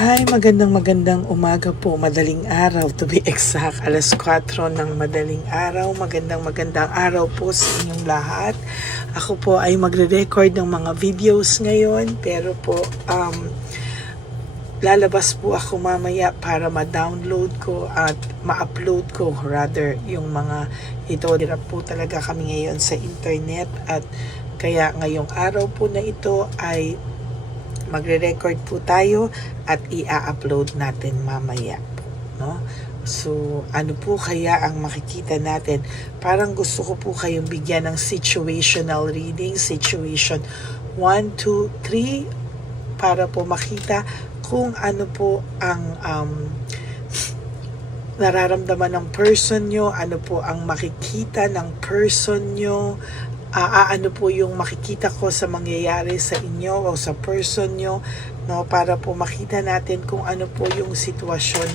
Hi, magandang umaga po, madaling araw, to be exact, 4:00 ng madaling araw. Magandang araw po sa inyong lahat. Ako po ay magre-record ng mga videos ngayon, pero po lalabas po ako mamaya para ma-download ko at ma-upload ko rather yung mga ito. Hirap po talaga kami ngayon sa internet at kaya ngayong araw po na ito ay magre-record po tayo at i-upload natin mamaya po, no? So, ano po kaya ang makikita natin? Parang gusto ko po kayong bigyan ng situational reading, situation 1, 2, 3, para po makita kung ano po ang nararamdaman ng person nyo, ano po ang makikita ng person nyo, ano po yung makikita ko sa mangyayari sa inyo o sa person nyo, no, para po makita natin kung ano po yung sitwasyon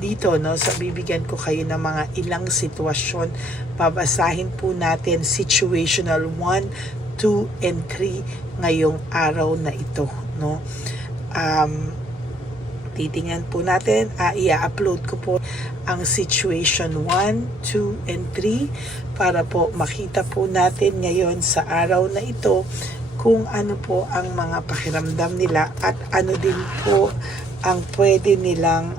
dito, no. So bibigyan ko kayo ng mga ilang sitwasyon, babasahin po natin situational 1, 2, and 3 ngayong araw na ito, no. Titingnan po natin, i-upload ko po ang situation 1, 2, and 3 para po makita po natin ngayon sa araw na ito kung ano po ang mga pakiramdam nila at ano din po ang pwede nilang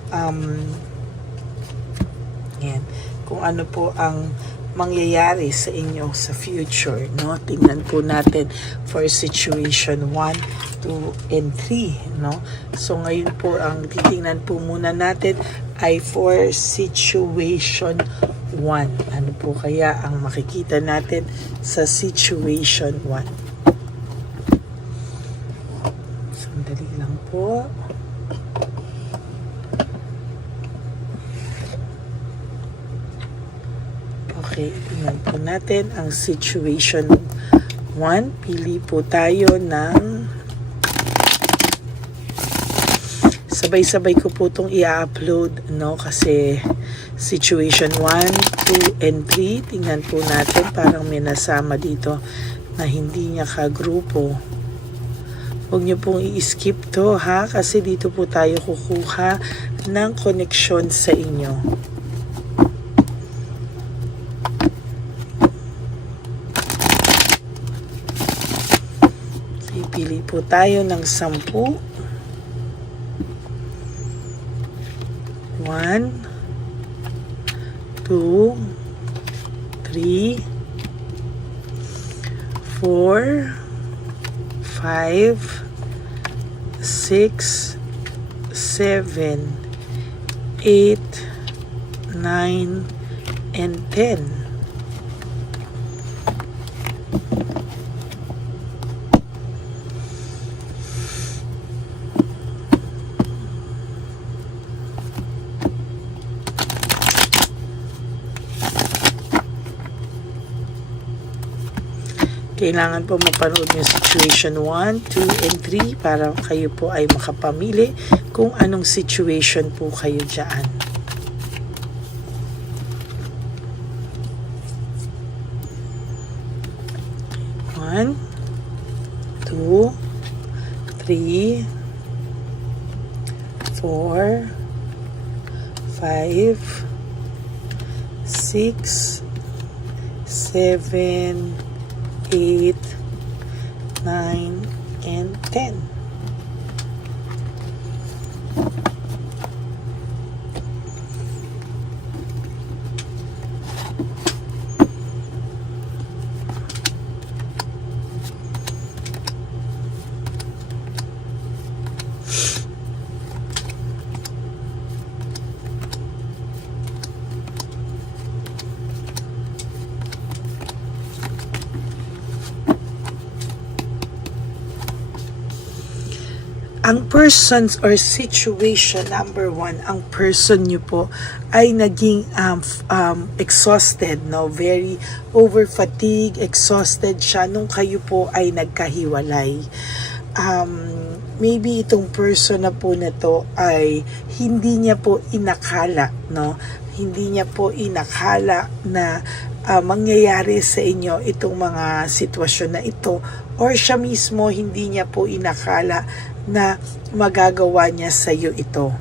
kung ano po ang mangyayari sa inyo sa future, no? Tingnan po natin for situation 1, 2, and 3, no? So ngayon po ang titingnan po muna natin ay for situation 1. Ano po kaya ang makikita natin sa situation 1? Sandali lang po. Okay, tingnan po natin ang situation 1. Pili po tayo ng sabay-sabay ko po itong i-upload, no? Kasi situation 1, 2, and 3. Tingnan po natin, parang may nasama dito na hindi niya kagrupo. Huwag niyo pong i-skip to, ha? Kasi dito po tayo kukuha ng connection sa inyo. Pili po tayo ng 10. 1, 2, 3, 4, 5, 6, 7, 8, 9, and 10. Kailangan po mapanood yung situation 1, 2, and 3 para kayo po ay makapamili kung anong situation po kayo dyan. One, 2, 3, 4, 5, 6, 7, 8, 9, and 10. Ang persons or situation number 1, ang person nyo po ay naging exhausted, no? Very over fatigue, exhausted siya nung kayo po ay nagkahiwalay. Maybe itong person na po na to ay hindi niya po inakala, no? Hindi niya po inakala na mangyayari sa inyo itong mga sitwasyon na ito, or siya mismo hindi niya po inakala na magagawa niya sa iyo ito.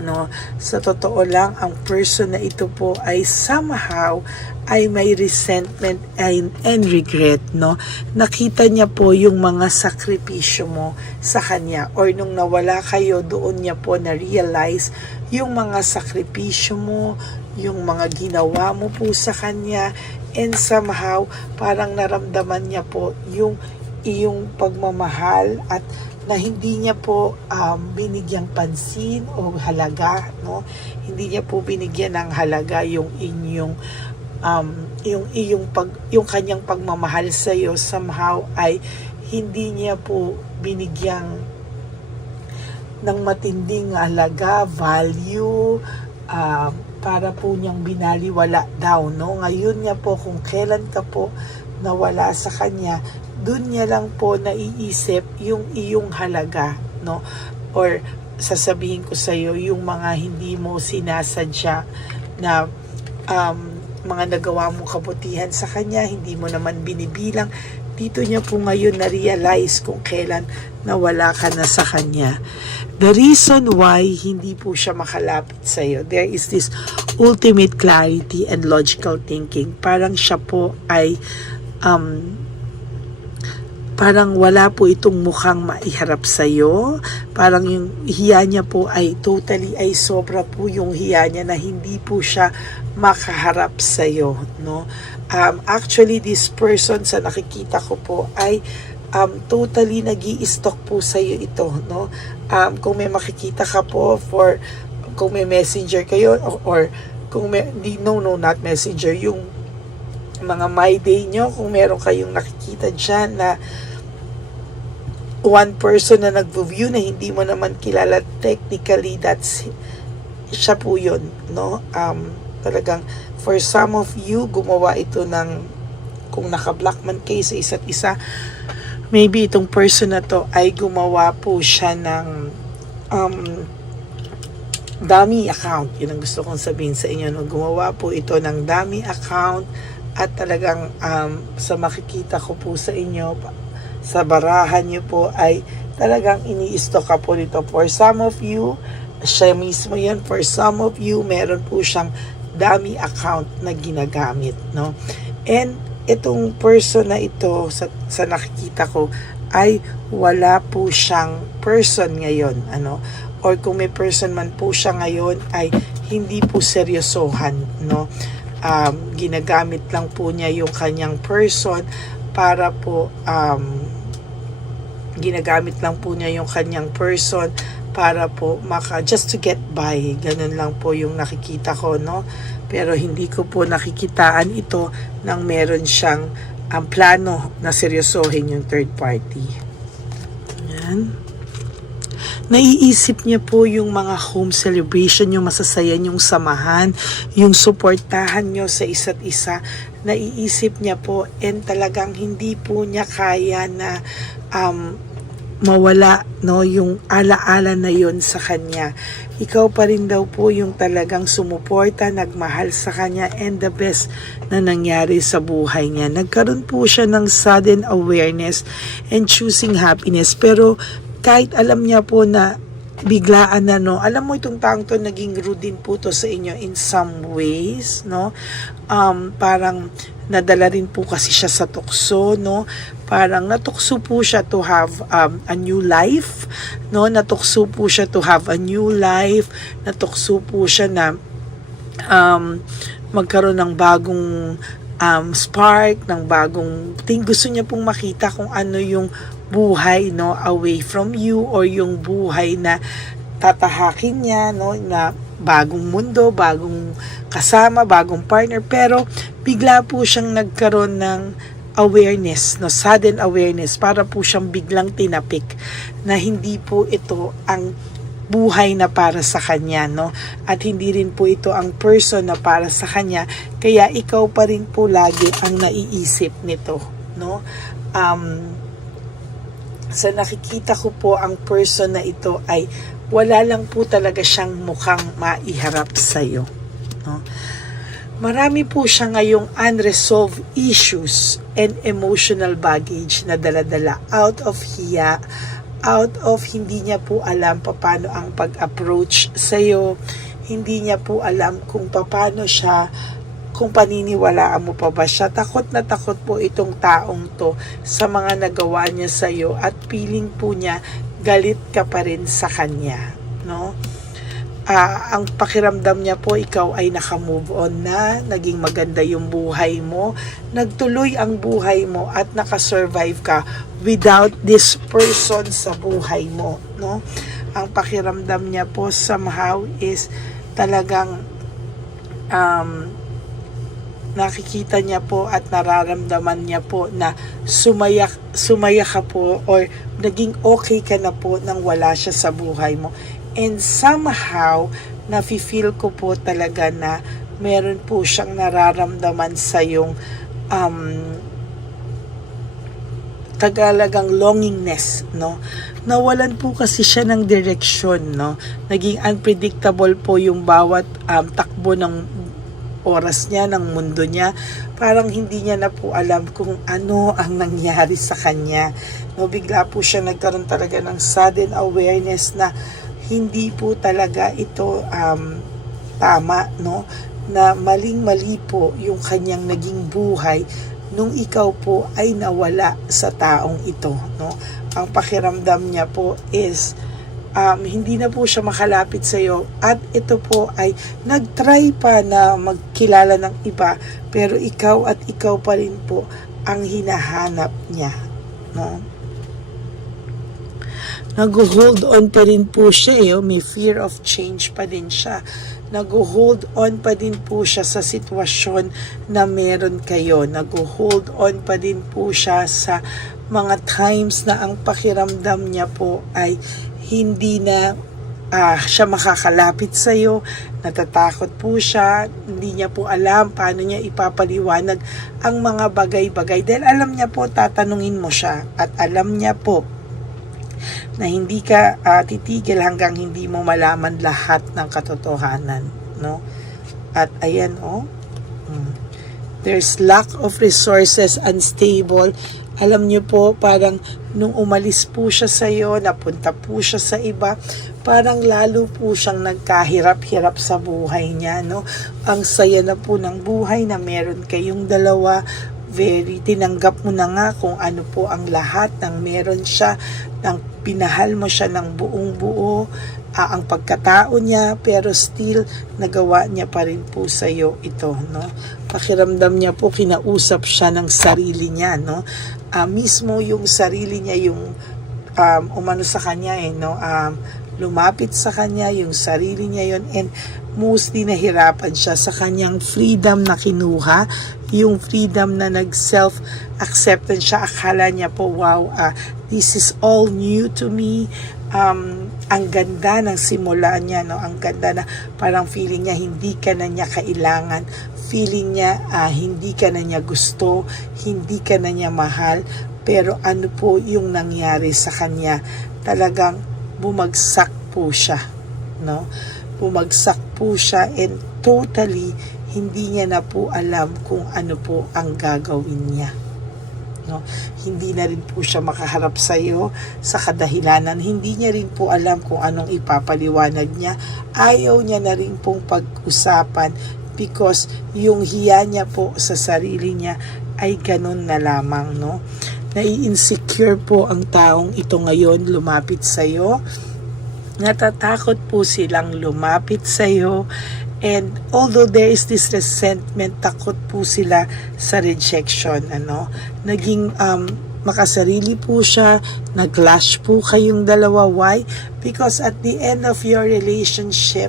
No, sa totoo lang, ang person na ito po ay somehow ay may resentment and regret, no? Nakita niya po yung mga sakripisyo mo sa kanya, or nung nawala kayo, doon niya po na-realize yung mga sakripisyo mo, yung mga ginawa mo po sa kanya, and somehow parang naramdaman niya po yung iyong pagmamahal at na hindi niya po binigyang pansin o halaga, no? Hindi niya po binigyan ng halaga yung inyong yung kanyang pagmamahal sa iyo. Somehow ay hindi niya po binigyang ng matinding halaga, value, para po niyang binaliwala daw, no? Ngayon niya po, kung kailan ka po nawala sa kanya, dun niya lang po naiisip yung iyong halaga, no? Or sasabihin ko sa iyo, yung mga hindi mo sinasadya na mga nagawa mong kabutihan sa kanya, hindi mo naman binibilang. Dito niya po ngayon na-realize kung kailan nawala ka na sa kanya. The reason why hindi po siya makalapit sa iyo, there is this ultimate clarity and logical thinking. Parang siya po ay parang wala po itong mukhang maiharap sa iyo. Parang yung hiya niya po ay totally ay sobra po yung hiya niya na hindi po siya makaharap sa iyo, no? Actually, this person sa nakikita ko po ay totally nag-i-stalk po sa iyo ito, no? Kung may makikita ka po, kung may messenger kayo, or kung may, not messenger, yung mga my day nyo, kung meron kayong nakikita dyan na one person na nag-view na hindi mo naman kilala, technically that's siya po yun, no? Talagang for some of you, gumawa ito ng, kung naka-block man kayo sa isa't isa, maybe itong person na to ay gumawa po siya ng dummy account. Yun ang gusto kong sabihin sa inyo, no? Gumawa po ito ng dummy account. At talagang sa makikita ko po sa inyo, sa barahan nyo po ay talagang ini-stock ka po nito. For some of you, siya mismo yan. For some of you, meron po siyang dummy account na ginagamit, no? And itong person na ito, sa nakikita ko, ay wala po siyang person ngayon, ano? Or kung may person man po siya ngayon, ay hindi po seryosohan, no? Ginagamit lang po niya yung kanyang person para po ginagamit lang po niya yung kanyang person para po just to get by. Ganun lang po yung nakikita ko, no? Pero hindi ko po nakikitaan ito nang meron siyang plano na seryosohin yung third party. Yan. Naiisip niya po yung mga home celebration, yung masasaya niyong samahan, yung suportahan niyo sa isa't isa. Naiisip niya po, and talagang hindi po niya kaya na mawala, no, yung alaala na yon sa kanya. Ikaw pa rin daw po yung talagang sumuporta, nagmahal sa kanya, and the best na nangyari sa buhay niya. Nagkaroon po siya ng sudden awareness and choosing happiness, pero kahit alam niya po na biglaan na, no, alam mo itong taong to, naging rude din po to sa inyo in some ways, no? Parang nadala rin po kasi siya sa tukso, no? Parang natukso po siya to have a new life, no? Natukso po siya to have a new life. Natukso po siya na magkaroon ng bagong spark, ng bagong thing. Gusto niya pong makita kung ano yung buhay, no, away from you, or yung buhay na tatahakin niya, no, na bagong mundo, bagong kasama, bagong partner. Pero bigla po siyang nagkaroon ng awareness, no, sudden awareness, para po siyang biglang tinapik na hindi po ito ang buhay na para sa kanya, no, at hindi rin po ito ang person na para sa kanya. Kaya ikaw pa rin po lagi ang naiisip nito, no. Sa nakikita ko po, ang person na ito ay wala lang po talaga siyang mukhang maiharap sa'yo, no? Marami po siya ngayong unresolved issues and emotional baggage na dala-dala out of hiya, out of hindi niya po alam paano ang pag-approach sa'yo, hindi niya po alam kung paano siya, kung paniniwalaan mo pa ba siya. Takot na takot po itong taong to sa mga nagawa niya sa'yo at feeling po niya galit ka pa rin sa kanya, no? Ang pakiramdam niya po, ikaw ay naka-move on na, naging maganda yung buhay mo, nagtuloy ang buhay mo at nakasurvive ka without this person sa buhay mo, no? Ang pakiramdam niya po somehow is talagang nakikita niya po at nararamdaman niya po na sumaya ka po or naging okay ka na po nang wala siya sa buhay mo. And somehow, nafe-feel ko po talaga na meron po siyang nararamdaman sa yung tagalagang longingness, no? Nawalan po kasi siya ng direksyon, no? Naging unpredictable po yung bawat takbo ng oras niya, ng mundo niya. Parang hindi niya na po alam kung ano ang nangyari sa kanya. No, bigla po siya nagkaroon talaga ng sudden awareness na hindi po talaga ito tama, no? Na maling-mali po yung kanyang naging buhay nung ikaw po ay nawala sa taong ito, no? Ang pakiramdam niya po is hindi na po siya makalapit sa iyo at ito po ay nagtry pa na magkilala ng iba pero ikaw at ikaw pa rin po ang hinahanap niya, no? Nag-hold on pa rin po siya, may fear of change pa din siya. Nag-hold on pa din po siya sa sitwasyon na meron kayo. Nag-hold on pa din po siya sa mga times na ang pakiramdam niya po ay hindi na siya makakalapit sa iyo. Natatakot po siya, hindi niya po alam paano niya ipapaliwanag ang mga bagay-bagay. Dahil alam niya po, tatanungin mo siya at alam niya po na hindi ka titigil hanggang hindi mo malaman lahat ng katotohanan, no? At ayan, there's lack of resources, unstable. Alam niyo po, parang nung umalis po siya sa iyo, napunta po siya sa iba, parang lalo po siyang nagkahirap-hirap sa buhay niya, no? Ang saya na po ng buhay na meron kayong dalawa, tinanggap mo na nga kung ano po ang lahat ng meron siya, ng pinahal mo siya ng buong buo, ang pagkatao niya, pero still nagawa niya pa rin po sa iyo ito, no? Pakiramdam niya po, kinausap siya ng sarili niya, no? Mismo yung sarili niya yung umano sa kanya, no? Lumapit sa kanya, yung sarili niya yon, and mostly nahirapan siya sa kanyang freedom na kinuha, yung freedom na nag-self-acceptance siya. Akala niya po, wow, this is all new to me. Ang ganda ng simula niya, no? Ang ganda na parang feeling niya hindi ka na niya kailangan. Feeling niya hindi ka na niya gusto, hindi ka na niya mahal. Pero ano po yung nangyari sa kanya? Talagang bumagsak po siya, no? Bumagsak po siya and totally hindi niya na po alam kung ano po ang gagawin niya, no? Hindi na rin po siya makaharap sa iyo sa kadahilanan. Hindi niya rin po alam kung anong ipapaliwanag niya. Ayaw niya na rin pong pag-usapan because yung hiya niya po sa sarili niya ay ganun na lamang, no? Nai-insecure po ang taong ito ngayon lumapit sa iyo. Natatakot po silang lumapit sa iyo. And although there is this resentment, takot po sila sa rejection, ano? Naging makasarili po siya, nag-clash po kayong dalawa. Why? Because at the end of your relationship,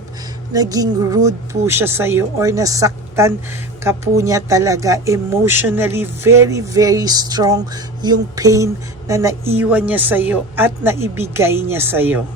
naging rude po siya sa iyo or nasaktan ka po niya talaga emotionally. Very, very strong yung pain na naiwan niya sa iyo at naibigay niya sa iyo.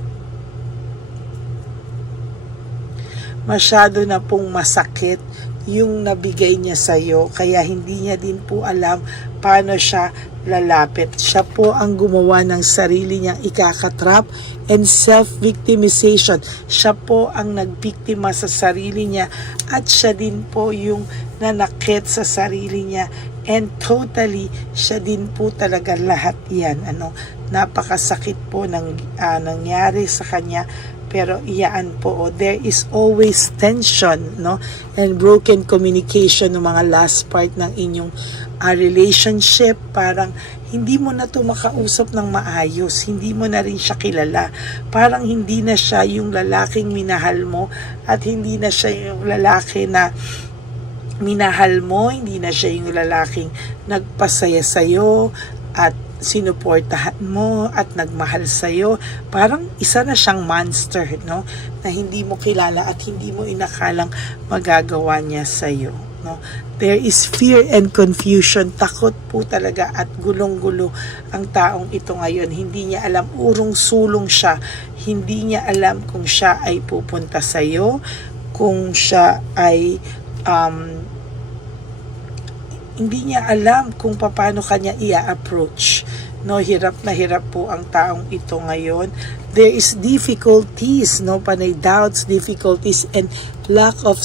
Masyado na pong masakit yung nabigay niya sa iyo, kaya hindi niya din po alam paano siya lalapit. Siya po ang gumawa ng sarili niyang ikakatrap and self-victimization. Siya po ang nagbiktima sa sarili niya at siya din po yung nanakit sa sarili niya. And totally, siya din po talaga lahat yan, ano? napakasakit po nangyari sa kanya, pero iyaan po, there is always tension, no, and broken communication ng mga last part ng inyong relationship. Parang hindi mo na to makausap ng maayos, hindi mo na rin siya kilala, parang hindi na siya yung lalaking minahal mo, at hindi na siya yung lalaki na minahal mo, hindi na siya yung lalaking nagpasaya sa'yo at sinuportahan mo at nagmahal sa'yo. Parang isa na siyang monster, no, na hindi mo kilala at hindi mo inakalang magagawa niya sa'yo, no. There is fear and confusion, takot po talaga at gulong-gulo ang taong ito ngayon. Hindi niya alam, urong-sulong siya, hindi niya alam kung siya ay pupunta sa'yo, kung siya ay hindi niya alam kung paano kanya i-approach, no. Hirap na hirap po ang taong ito ngayon. There is difficulties, no, panay doubts, difficulties, and lack of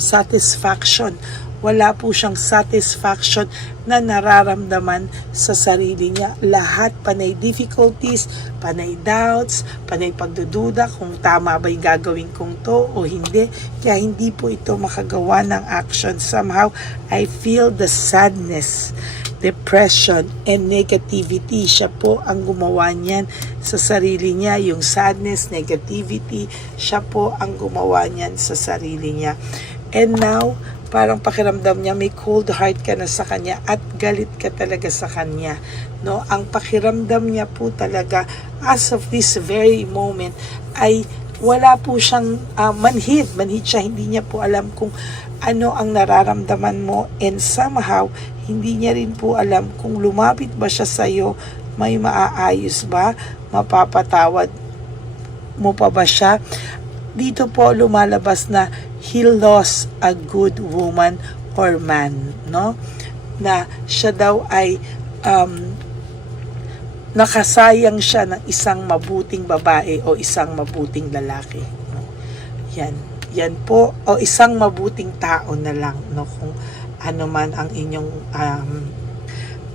satisfaction. Wala po siyang satisfaction na nararamdaman sa sarili niya. Lahat panay difficulties, panay doubts, panay pagdududa kung tama ba yung gagawin kong to o hindi. Kaya hindi po ito makagawa ng action. Somehow, I feel the sadness, depression, and negativity. Siya po ang gumawa niyan sa sarili niya. Yung sadness, negativity, siya po ang gumawa niyan sa sarili niya. And now, parang pakiramdam niya may cold heart ka na sa kanya at galit ka talaga sa kanya, no. Ang pakiramdam niya po talaga as of this very moment ay wala po siyang manhid siya, hindi niya po alam kung ano ang nararamdaman mo, and somehow hindi niya rin po alam kung lumapit ba siya sa iyo, may maaayos ba, mapapatawad mo pa ba siya. Dito po lumalabas na he lost a good woman or man, no? Na siya daw ay nakasayang siya ng isang mabuting babae o isang mabuting lalaki, no? Yan po, o isang mabuting tao na lang, no? Kung ano man ang inyong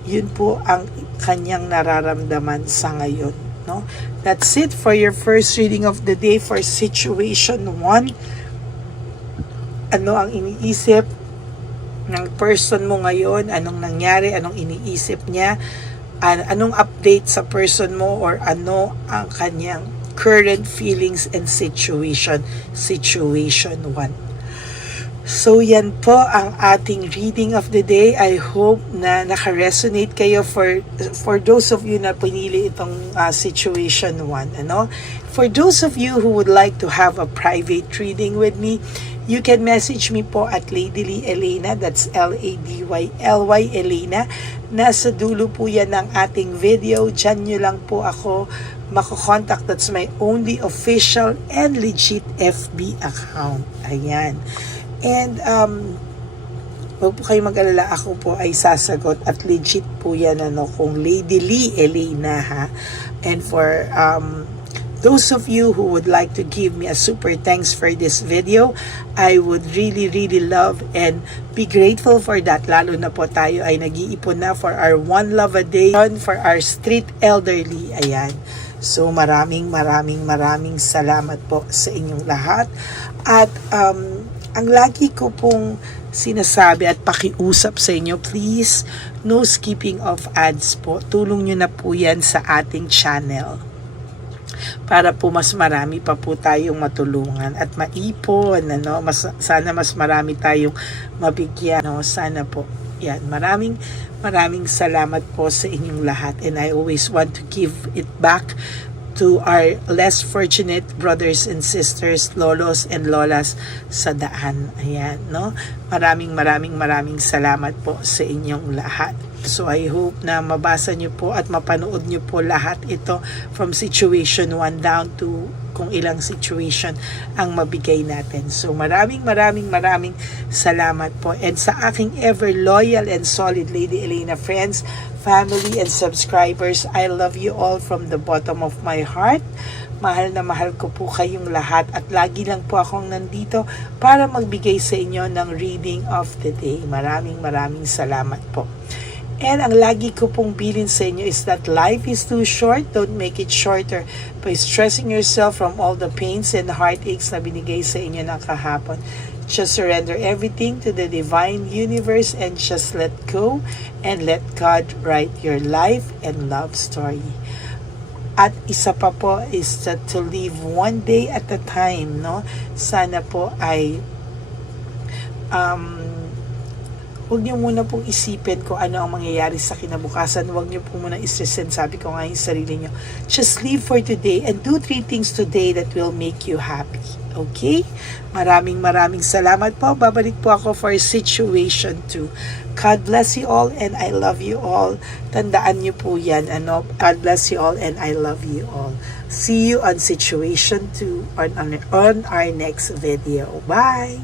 yun po ang kanyang nararamdaman sa ngayon, no? That's it for your first reading of the day for situation 1. Ano ang iniisip ng person mo ngayon? Anong nangyari? Anong iniisip niya? Anong update sa person mo, or ano ang kanyang current feelings and situation 1. So yan po ang ating reading of the day. I hope na naka-resonate kayo for those of you na pinili itong situation 1, ano. For those of you who would like to have a private reading with me, you can message me po at Ladyly Elena, that's Ladyly Elena. Nasa dulo po yan ng ating video. Diyan nyo lang po ako mako-contact. That's my only official and legit FB account. Ayan. And huwag po kayo mag-alala, ako po ay sasagot at legit po yan, ano, kung Ladyly Elena, ha. And for those of you who would like to give me a super thanks for this video, I would really love and be grateful for that. Lalo na po tayo ay nag-iipon na for our One Love a Day, for our street elderly. Ayan. So maraming salamat po sa inyong lahat. At ang lagi ko pong sinasabi at pakiusap sa inyo, please, no skipping of ads po. Tulong nyo na po yan sa ating channel, para po mas marami pa po tayong matulungan at maipon, ano, sana mas marami tayong mabigyan, no? Sana po. Yan, maraming salamat po sa inyong lahat, and I always want to give it back to our less fortunate brothers and sisters, lolos and lolas sa daan. Ayan, no? Maraming salamat po sa inyong lahat. So I hope na mabasa nyo po at mapanood nyo po lahat ito from situation 1 down to kung ilang situation ang mabigay natin. So maraming salamat po. And sa aking ever loyal and solid Lady Elena friends, family and subscribers, I love you all from the bottom of my heart. Mahal na mahal ko po kayong lahat, at lagi lang po akong nandito para magbigay sa inyo ng reading of the day. Maraming salamat po. And ang lagi ko pong bilin sa inyo is that life is too short. Don't make it shorter by stressing yourself from all the pains and heartaches na binigay sa inyo ng kahapon. Just surrender everything to the divine universe and just let go and let God write your life and love story. At isa pa po is that to live one day at a time, no? Sana po ay huwag niyo muna pong isipin kung ano ang mangyayari sa kinabukasan. Huwag niyo po muna istresin, sabi ko nga yung sarili niyo. Just live for today and do 3 things today that will make you happy. Okay? Maraming salamat po. Babalik po ako for situation 2. God bless you all and I love you all. Tandaan niyo po yan. God bless you all and I love you all. See you on situation 2 on our next video. Bye!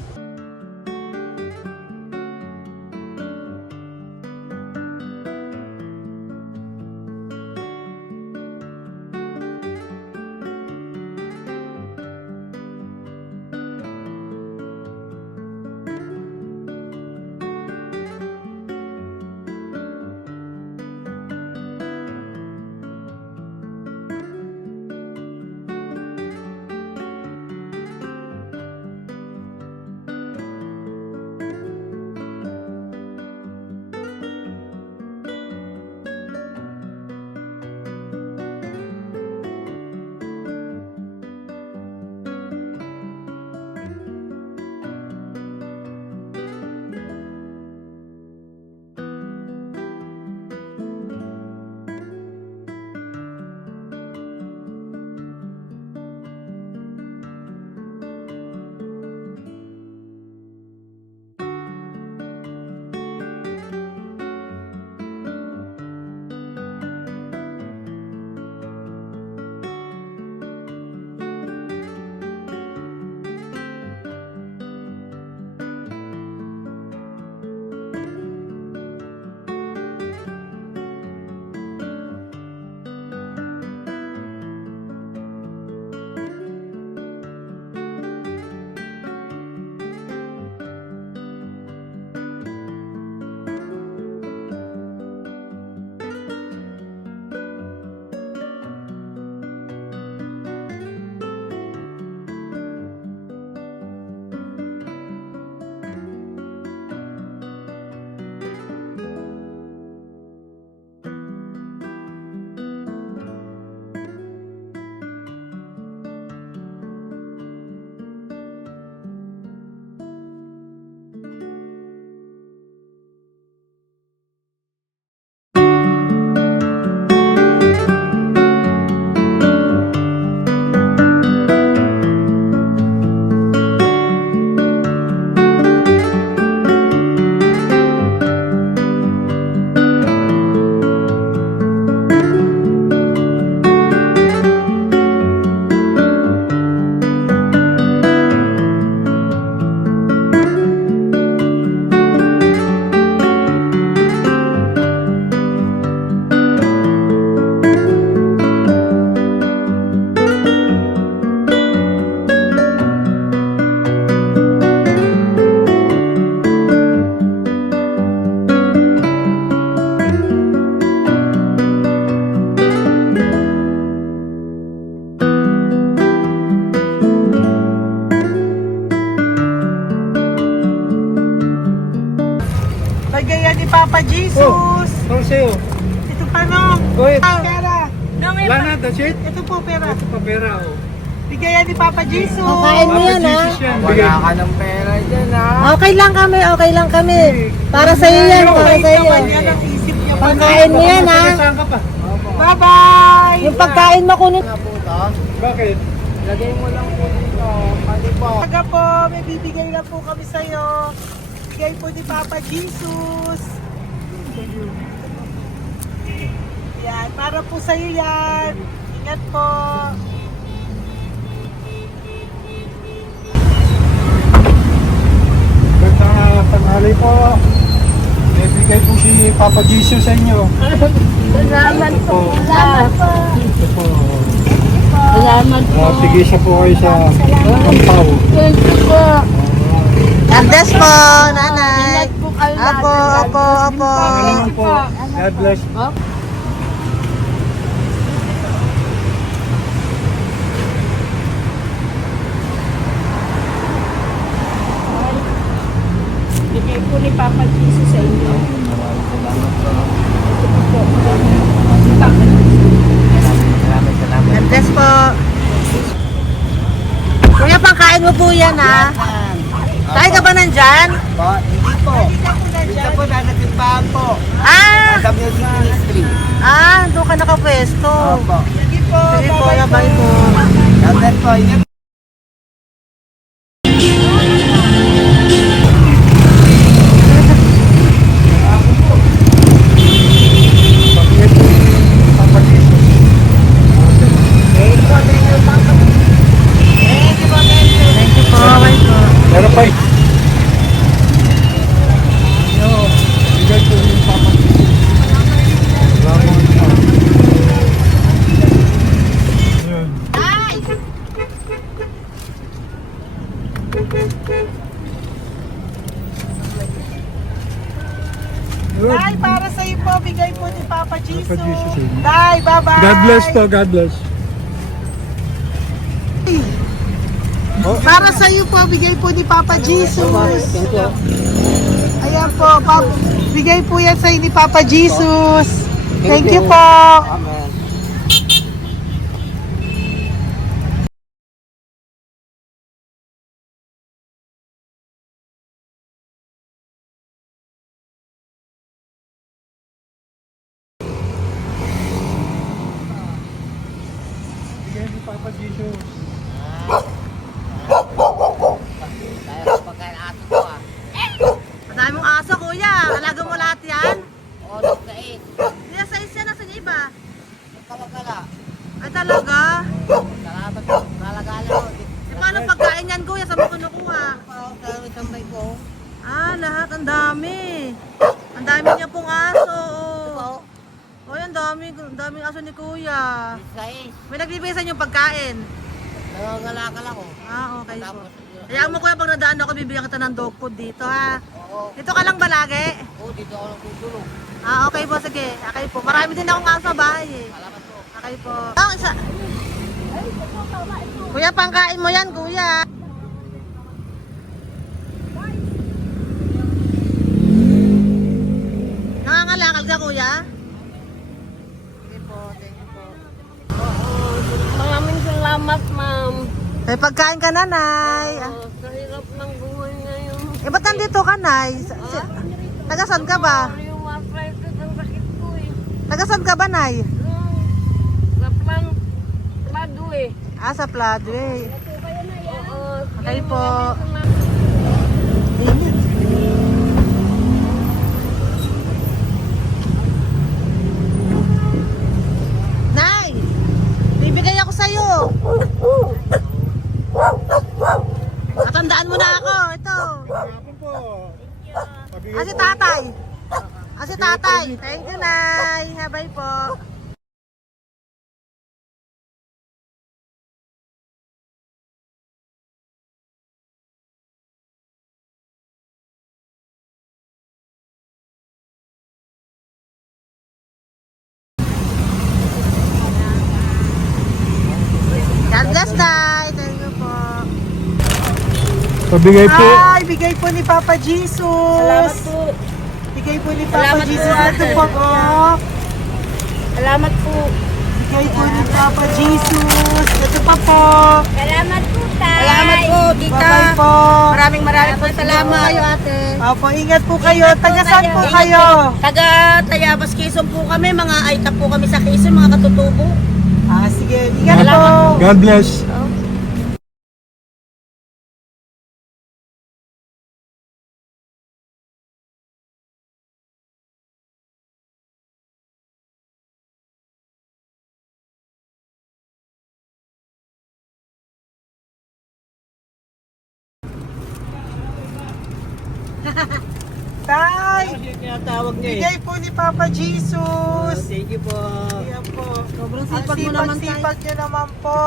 Bigay ni Papa Jesus. Para sa'yo. Ito pa no. Oy, Pera. wala na, that's it? Ito po pera. Ito pa pera, oh. Bigay ni Papa Jesus. Kain mo yan, ha? Jesus yan. Wala ka ng pera dyan, ha? Okay lang kami. Para sa iyo yan, para sa iyo. Yan ang isip niyo. Pagkain mo yan, ha? Saan ka pa? Bye-bye. Yung pagkain mo kunin. Bakit? Lagay mo lang po dito. Pwede po. Taga po, may bibigay lang po kami sa'yo. Bigay po ni Papa Jesus. Yan, para po sa'yo yan. Ingat po. Ganda tanghali po. May bigay po si Papa Jesus sa inyo. Salamat po. Salamat po. Ito po. Salamat po. Sige siya po kayo sa Pampaw. Thank you po. God bless po, nanay. Ingat po Allah. Apo, apo, apo. Ano naman po. God bless. Bigay po ni Papa Jesus sa inyo. God bless po. Kuya, pangkain mo po yan, ha? Kain ka ba nandyan? Hindi po. Dito po nanatimbahan po. Ah! Sa Music Ministry. Doon ka nakapwesto. Opo. Sige po. Sige po, bye po. Dapat po. Ingat Pabigay po ni Papa Jesus. Thank you po, bye po. Meron pa eh. Yo, bigay po ni Papa Jesus. Ramon pa. Yun. Yun. Tay, para sa iyo po, bigay po ni Papa Jesus. Papa Jesus, amen. Tay, bye-bye. God bless po, God bless. Para sa iyo po, bigay po ni Papa Jesus. Ayan po, bigay po yan sa ni Papa Jesus. Thank you po. Amen. Bigay ni Papa Jesus. Madami mong aso, kuya. Alaga mo lahat yan? O, nagkait. Kuya, size yan. Nasaan yung iba? Kalagala. Ay, talaga? Salamat po. Kalagala ko. Paano pagkain yan, kuya? Saan mo kinukuha? Sa tambay ko. Lahat. Ang dami. Ang dami niya pong aso. Oh, ang daming aso ni kuya. Sais. May nagbibigay sa inyong pagkain. Nagagalakal ako. Okay po. Kaya mo kuya, pag nadaan ako, bibigyan kita ng dog food dito, ha? Oo. Dito ka lang ba lagi? Oo, dito ako natutulog. Okay po, sige. Okay po. Marami din akong aso sa bahay, eh. Salamat po. Okay po. Isa. Kuya, pangkain mo yan, kuya. Nangangalakal ka, kuya? Sige po, thank you po. Maraming salamat, ma'am. May pagkain ka, nanay. Sa hirap ng buhay ngayon. Ba't nandito ka, nay? Tagasan ka ba? Yung arthritis ang sakit ko eh. Tagasan ka ba, nay? Sa plado eh. Sa Pladway. Oo. Okay po. Nay! Bibigay ako sa'yo. Matandaan mo na ako. Ito. Hapon po. Pabigay Si po. tatay. Si tatay. Thank you, Nay. Habay po. God bless, Nay. Thank you po. Pabigay po. Ay, bigay po ni Papa Jesus. Salamat po. Bigay po ni Papa Salamat po, Jesus. ate. Ito po po. Salamat po. Bigay po ni Papa Jesus. Ito pa po. Salamat po, tay. Salamat po, tita. Bye-bye po. Maraming po salamat. Kayo, ate. Opo, ingat po kayo. Taga saan po kayo? Taga Tayabas, Quezon po kami. Mga aita po kami sa Quezon, mga katutubo. Sige, ingat po. God bless. Tay, Tinatawag niya bigay po ni Papa Jesus. Thank you po. Ayan po. Sobrang Ang sipag mo naman, tay. sipag niyo naman po.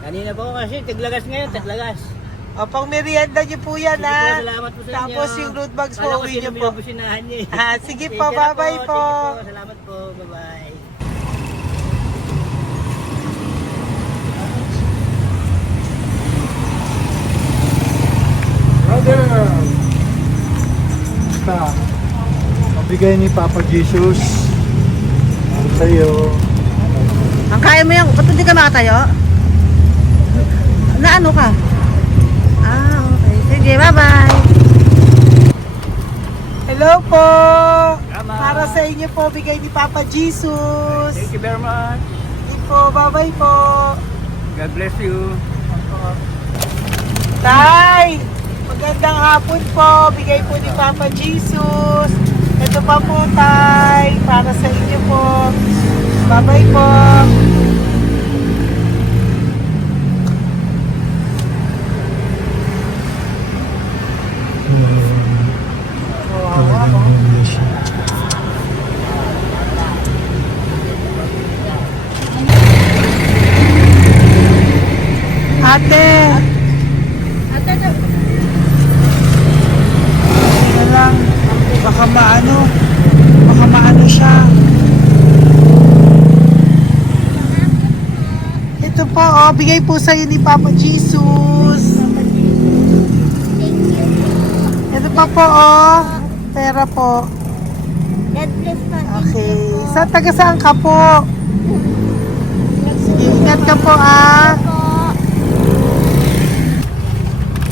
Kanina po kasi, taglagas ngayon, taglagas. O, pang merienda niyo po yan, Sige po, ha? salamat po sa inyo. Tapos yung road bags po, Kala ko uwi niyo sino po. binubusinahan niyo eh. Ah, sige po, Thank you na bye-bye po. Thank you po, salamat po, bye-bye. Brother! Basta, mabigay ni Papa Jesus sa'yo. Ang kaya mo yan, ba't hindi ka makatayo? Na ano ka? Ah, okay. Sige, bye-bye. Hello po! Tama. Para sa inyo po, bigay ni Papa Jesus. Thank you very much. Sige po, bye-bye po. God bless you. Tay! Magandang hapon po. Bigay po ni Papa Jesus. Ito pa po, Tay. Para sa inyo po. Bye-bye po. Ate! Tingnan lang. Baka maano siya. Ito po, oh, bigay po sa'yo ni Papa Jesus. Ito pa po, oh. Pera po. God bless po. Okay. Taga saan ka po? Sige, ingat ka po, ah.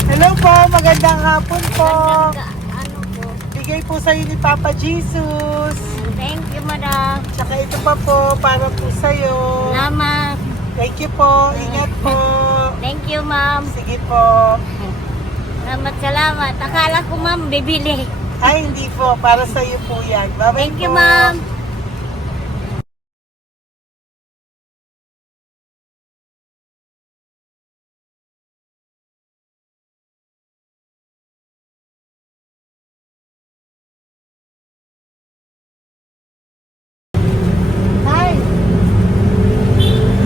Hello po, magandang hapon po. Ano po? Bigay po sa'yo ni Papa Jesus. Thank you, madam. Tsaka ito pa po, para po sa'yo. Salamat. Thank you po, ingat po. Thank you, ma'am. Sige po. Salamat. Akala ko, ma'am, bibili. Ay, hindi po, para sa'yo po yan. Bye-bye Thank you, po. ma'am. Tay,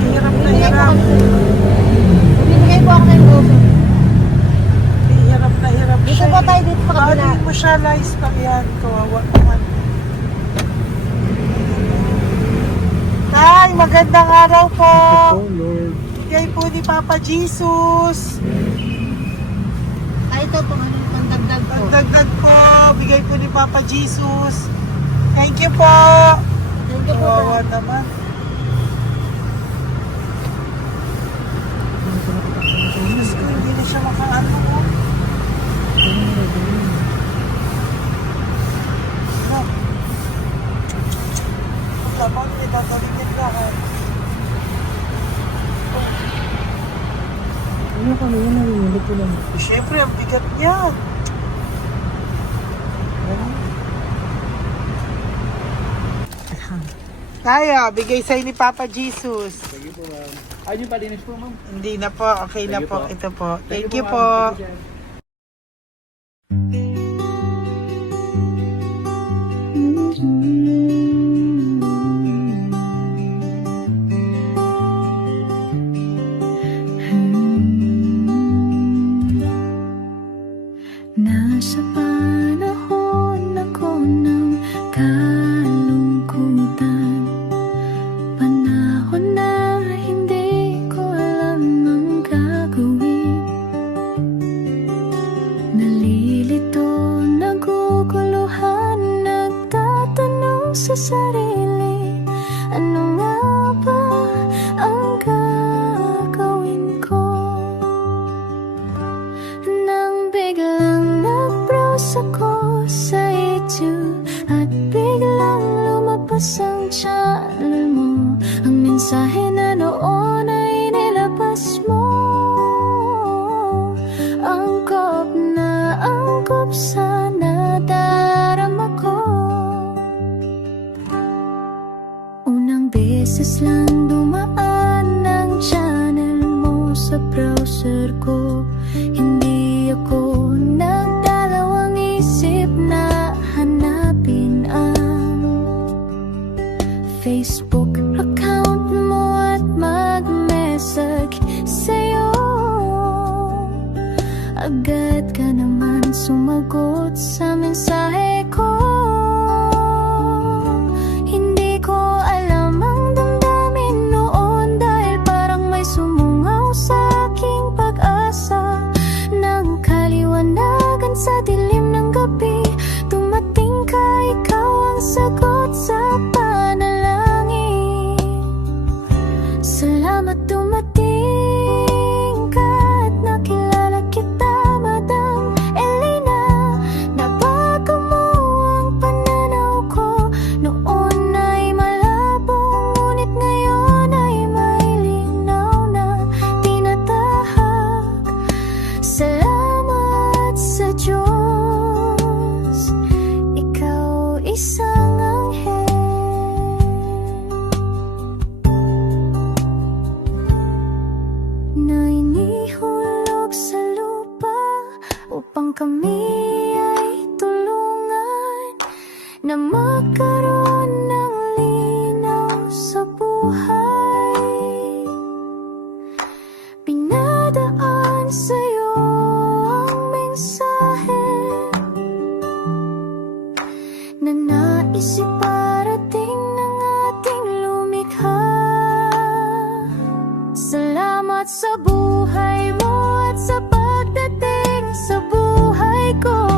Hirap na hirap. bibigay po ako ng gusto. Hirap na hirap Dito siya. po tayo, dito sa kabila. Ano mo siya, lies pa yan. Kawawa naman. Tay, magandang araw po. Oh Lord. Bigay po ni Papa Jesus. Ay, ito po, ano yung pandagdag po. Pagdagdag po, bigay po ni Papa Jesus. Thank you po. Thank you po. Kawawa naman. Diyos ko, hindi na siya makaano po. Ano? Dapat may tatawin niya lahat. Ano kami yun, nangyayari po lang. Siyempre, ang bigat niyan. Kaya, bigay sa'yo ni Papa Jesus. Sige po, ma'am. Ay, yung palinis po, ma'am. Hindi na po, okay na Thank you po. po. Ito po. Thank you ma'am. po. Thank you, sir. Nasa panahon ako ng kalungkutan, panahon na hindi ko alam ang gagawin. Nalilito, naguguluhan, nagtatanong sa sarili, ano nga ba ang gagawin ko? Nang biglang nag-browse ako sa YouTube at biglang lumabas ang channel mo, ang mensahe na noon ay nilabas mo. Angkop sa nadarama ko. Unang beses lang dumaan ang channel mo sa browser ko. Hindi ako nagdalawang isip na hanapin ang Facebook account mo at mag-message sa'yo. agad ka naman sumagot sa mensahe ko. Hindi ko alam ang damdamin noon, dahil parang may sumungaw sa aking pag-asa. Nang kaliwanagan sa dilim ng gabi, dumating ka, ikaw ang sagot sa panalangin. Salamat dumating ka at nakilala kita, Madam Elena. Nabago mo ang pananaw ko, noon ay malabo, ngunit ngayon ay may linaw na tinatahak. Salamat sa Diyos, ikaw isang anghel na inihulog sa lupa upang kami ay tulungan na magkaroon ng linaw sa buhay. Pinadaan sa'yo ang mensahe na nais iparating ng ating lumikha. Salamat sa buhay mo at sa pagdating sa buhay ko.